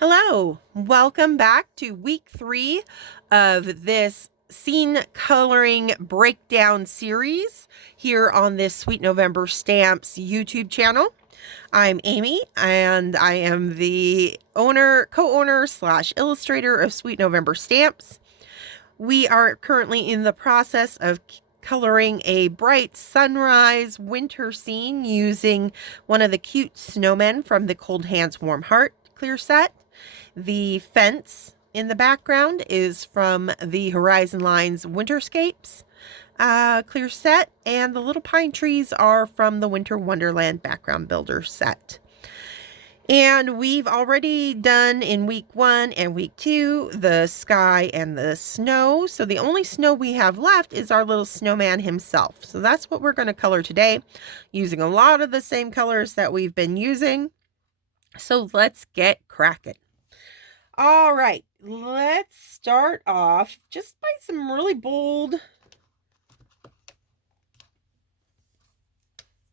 Hello, welcome back to week 3 of this scene coloring breakdown series here on this Sweet November Stamps YouTube channel. I'm Amy and I am the co-owner / illustrator of Sweet November Stamps. We are currently in the process of coloring a bright sunrise winter scene using one of the cute snowmen from the Cold Hands Warm Heart clear set. The fence in the background is from the Horizon Line's Winterscapes clear set, and the little pine trees are from the Winter Wonderland background builder set. And we've already done in week 1 and week 2 the sky and the snow. So the only snow we have left is our little snowman himself. So that's what we're going to color today, using a lot of the same colors that we've been using. So let's get cracking. All right, let's start off just by some really bold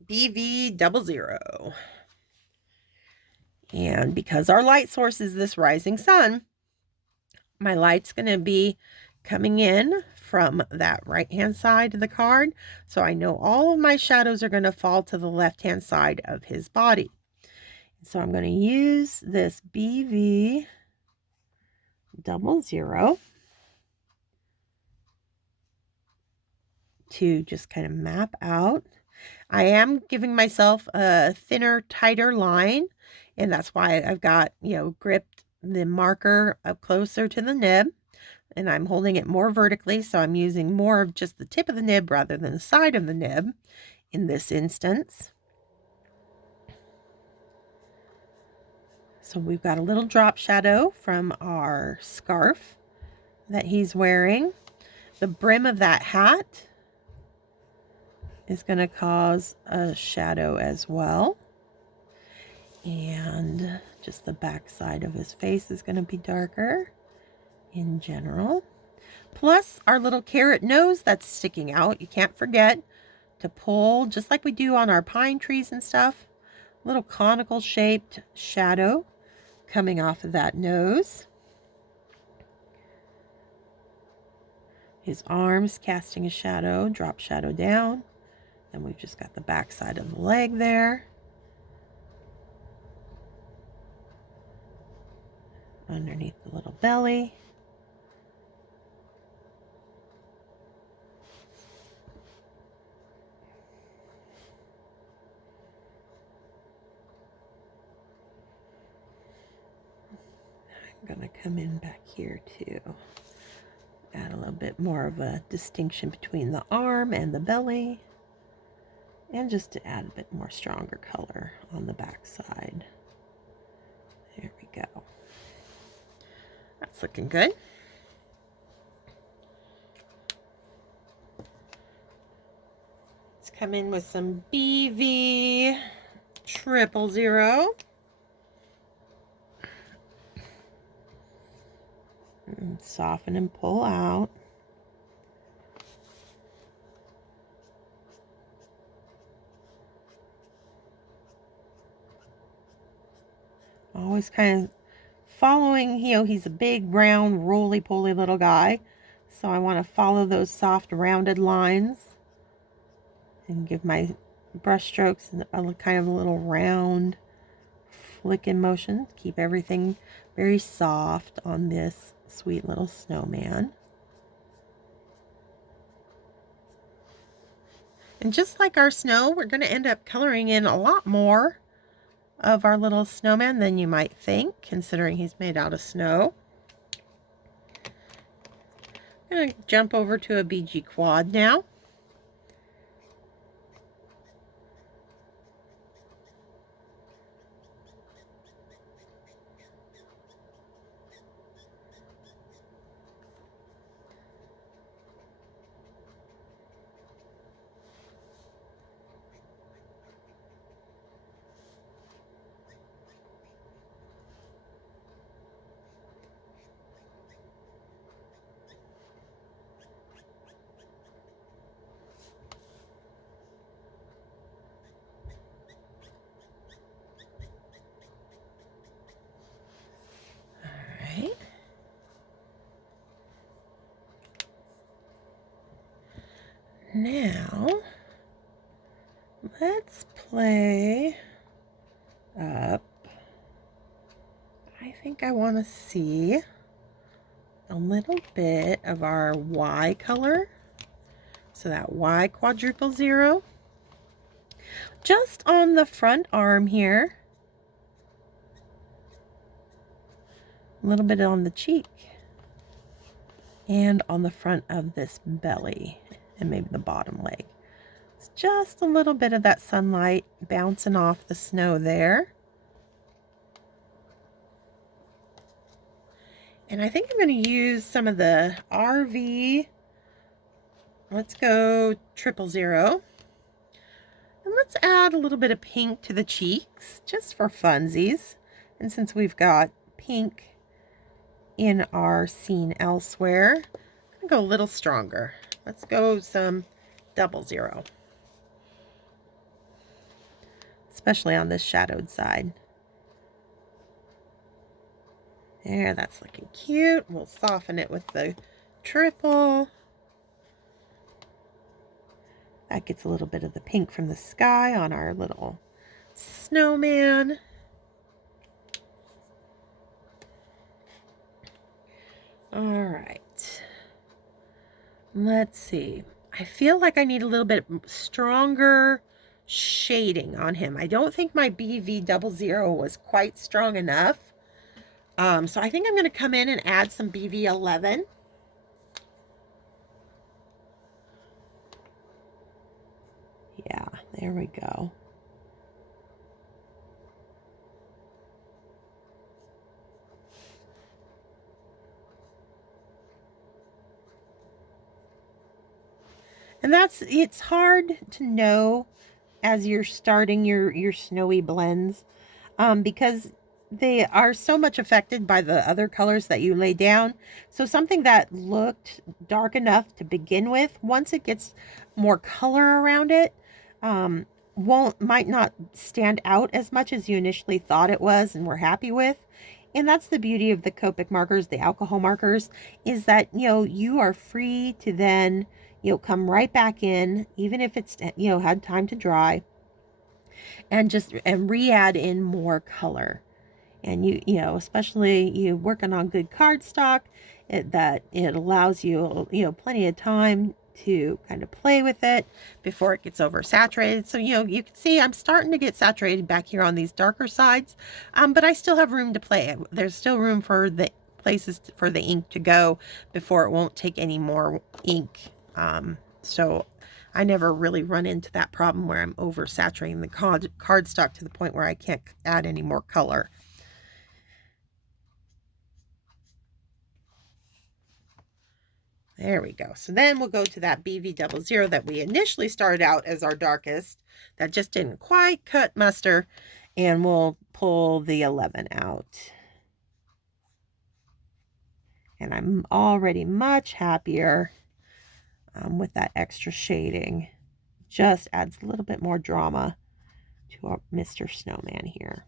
BV00. And because our light source is this rising sun, my light's going to be coming in from that right-hand side of the card. So I know all of my shadows are going to fall to the left-hand side of his body. So I'm going to use this BV00 to just kind of map out. I am giving myself a thinner, tighter line, and that's why I've got, gripped the marker up closer to the nib, and I'm holding it more vertically, so I'm using more of just the tip of the nib rather than the side of the nib in this instance. So we've got a little drop shadow from our scarf that he's wearing. The brim of that hat is going to cause a shadow as well. And just the back side of his face is going to be darker in general. Plus our little carrot nose that's sticking out. You can't forget to pull, just like we do on our pine trees and stuff, little conical shaped shadow coming off of that nose. His arms casting a shadow, drop shadow down. Then we've just got the back side of the leg there. Underneath the little belly. I'm going to come in back here too. Add a little bit more of a distinction between the arm and the belly. And just to add a bit more stronger color on the back side. There we go. That's looking good. Let's come in with some BV00. And soften and pull out. Always kind of following, he's a big, round, roly-poly little guy. So I want to follow those soft, rounded lines and give my brush strokes a kind of a little round flicking motion. Keep everything very soft on this sweet little snowman. And just like our snow, we're going to end up coloring in a lot more of our little snowman than you might think, considering he's made out of snow. I'm going to jump over to a BG quad now. Now, let's play up. I think I want to see a little bit of our Y color. So that Y quadruple zero. Just on the front arm here. A little bit on the cheek. And on the front of this belly. And maybe the bottom leg. It's just a little bit of that sunlight bouncing off the snow there. And I think I'm going to use some of the RV. Let's go 000. And let's add a little bit of pink to the cheeks, just for funsies. And since we've got pink in our scene elsewhere, I'm going to go a little stronger. Let's go some 00. Especially on this shadowed side. There, that's looking cute. We'll soften it with the triple. That gets a little bit of the pink from the sky on our little snowman. All right. Let's see. I feel like I need a little bit stronger shading on him. I don't think my BV00 was quite strong enough. So I think I'm going to come in and add some BV11. Yeah, there we go. And it's hard to know as you're starting your snowy blends, because they are so much affected by the other colors that you lay down. So something that looked dark enough to begin with, once it gets more color around it, might not stand out as much as you initially thought it was and were happy with. And that's the beauty of the Copic markers, the alcohol markers, is that, you are free to then, come right back in, even if it's, had time to dry, and re-add in more color. And especially you working on good cardstock, it allows you, plenty of time to kind of play with it before it gets oversaturated. So, you can see I'm starting to get saturated back here on these darker sides, but I still have room to play. There's still room for the places for the ink to go before it won't take any more ink. So I never really run into that problem where I'm oversaturating the cardstock to the point where I can't add any more color. There we go. So then we'll go to that BV00 that we initially started out as our darkest, that just didn't quite cut muster, and we'll pull the 11 out. And I'm already much happier with that extra shading. Just adds a little bit more drama to our Mr. Snowman here.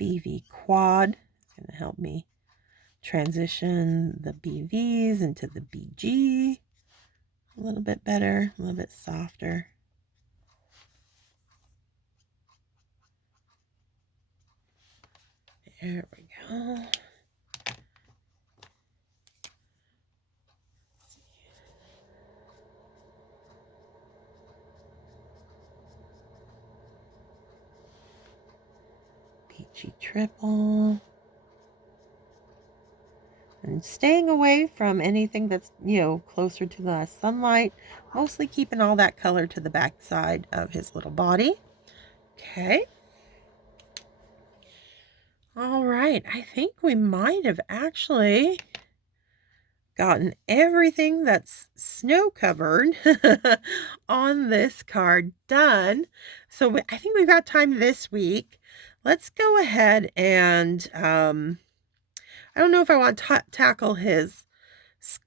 BV quad is going to help me transition the BVs into the BG a little bit better, a little bit softer. There we go. Peachy triple. And staying away from anything that's, closer to the sunlight. Mostly keeping all that color to the back side of his little body. Okay. All right. I think we might have actually gotten everything that's snow covered on this card done. So I think we've got time this week. Let's go ahead and I don't know if I want to tackle his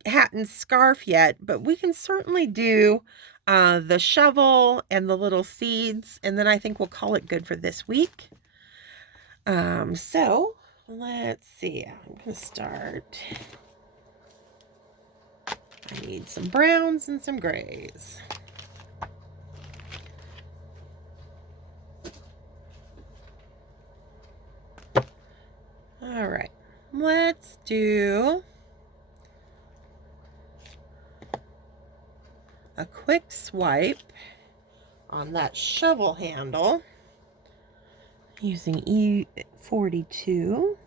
hat and scarf yet, but we can certainly do the shovel and the little seeds, and then I think we'll call it good for this week. So let's see. I'm gonna start. I need some browns and some grays. All right, let's do a quick swipe on that shovel handle using E42.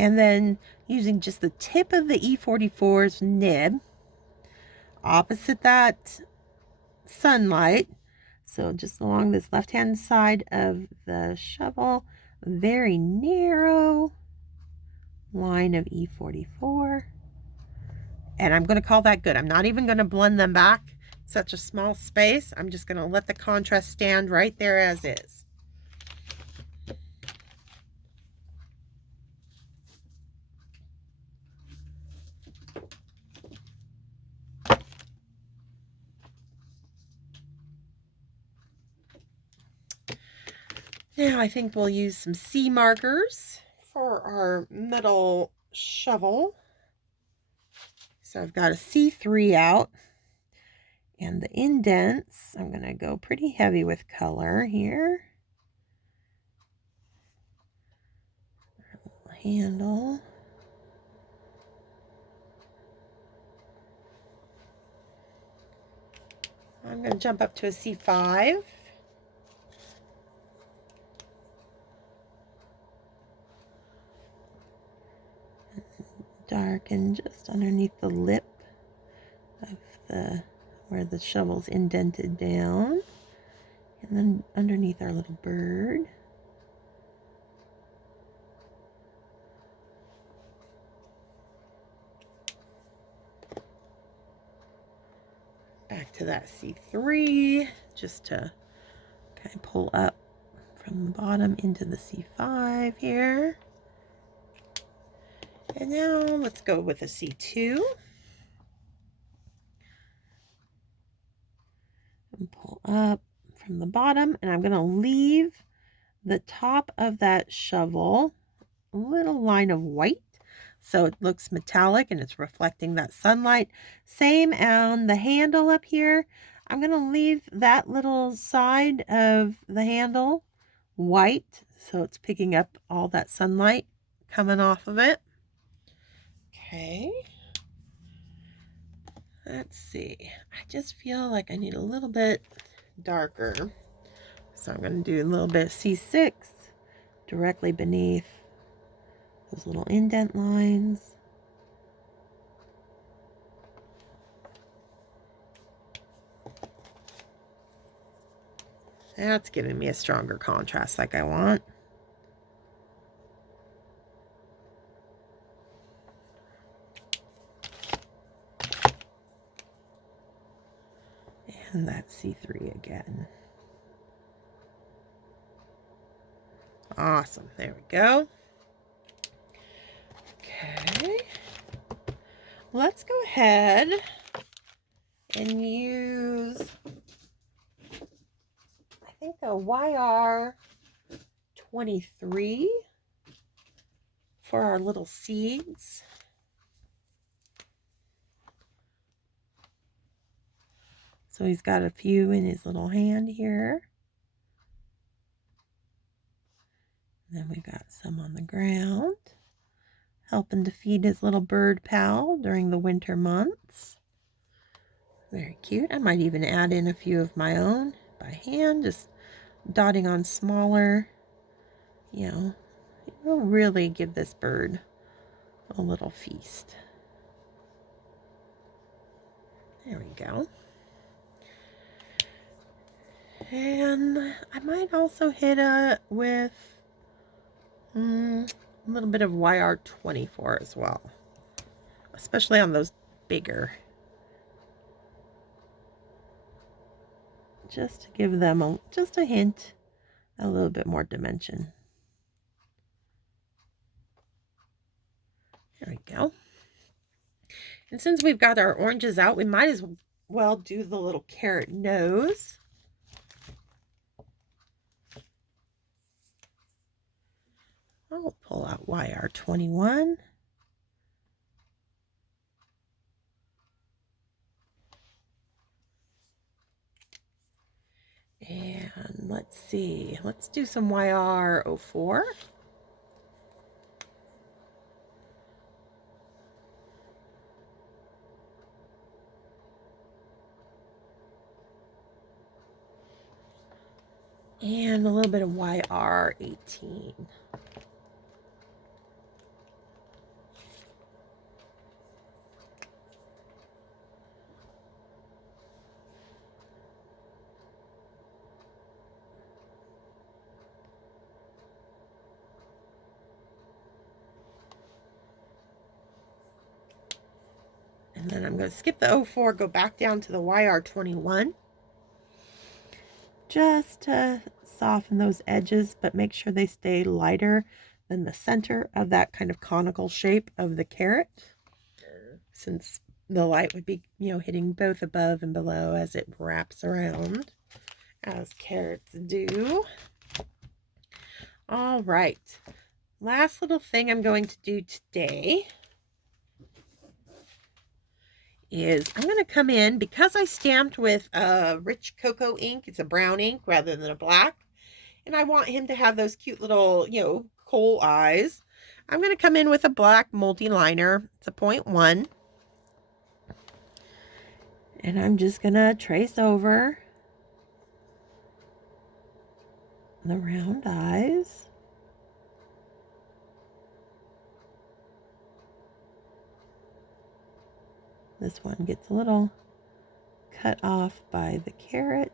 And then using just the tip of the E44's nib opposite that sunlight, so just along this left hand side of the shovel, very narrow line of E44, and I'm going to call that good. I'm not even going to blend them back, such a small space. I'm just going to let the contrast stand right there as is. Now I think we'll use some C markers for our middle shovel. So I've got a C3 out, and the indents, I'm going to go pretty heavy with color here. Handle. I'm going to jump up to a C5. Darken just underneath the lip of where the shovel's indented down, and then underneath our little bird. Back to that C3, just to kind of pull up from the bottom into the C5 here. And now let's go with a C2. And pull up from the bottom, and I'm going to leave the top of that shovel a little line of white, so it looks metallic and it's reflecting that sunlight. Same on the handle up here. I'm going to leave that little side of the handle white, so it's picking up all that sunlight coming off of it. Okay. Let's see. I just feel like I need a little bit darker. So I'm going to do a little bit of C6 directly beneath those little indent lines. That's giving me a stronger contrast like I want. And that's C3 again. Awesome. There we go. Okay. Let's go ahead and use, I think, a YR23 for our little seeds. So he's got a few in his little hand here. And then we've got some on the ground, helping to feed his little bird pal during the winter months. Very cute. I might even add in a few of my own by hand, just dotting on smaller, it will really give this bird a little feast. There we go. And I might also hit it with a little bit of YR24 as well, especially on those bigger, just to give them just a hint, a little bit more dimension. There we go. And since we've got our oranges out, we might as well do the little carrot nose. I'll pull out YR21. And let's see, let's do some YR04. And a little bit of YR18. And then I'm going to skip the 04, go back down to the YR21. Just to soften those edges, but make sure they stay lighter than the center of that kind of conical shape of the carrot, since the light would be, hitting both above and below as it wraps around, as carrots do. All right, last little thing I'm going to do today is I'm going to come in, because I stamped with a rich cocoa ink, it's a brown ink rather than a black, and I want him to have those cute little, coal eyes. I'm going to come in with a black multiliner. It's a 0.1. And I'm just going to trace over the round eyes. This one gets a little cut off by the carrot.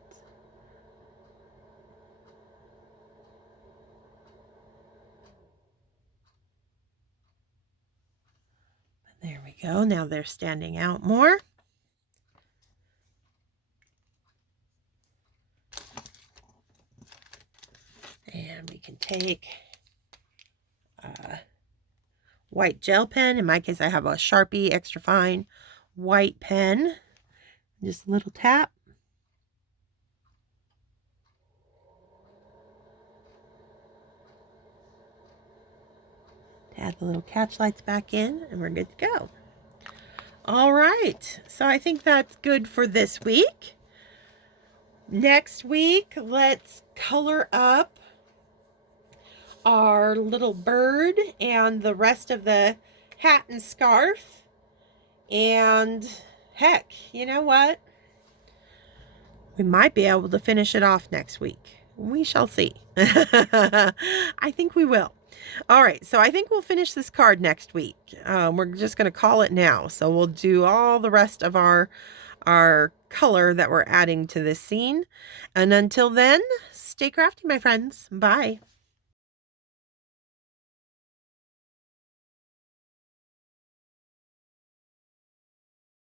There we go. Now they're standing out more. And we can take a white gel pen. In my case, I have a Sharpie extra fine white pen. Just a little tap. To add the little catch lights back in, and we're good to go. All right, so I think that's good for this week. Next week, let's color up our little bird and the rest of the hat and scarf. And heck, you know what? We might be able to finish it off next week. We shall see. I think we will. All right, so I think we'll finish this card next week. We're just going to call it now. So we'll do all the rest of our color that we're adding to this scene. And until then, stay crafty, my friends. Bye.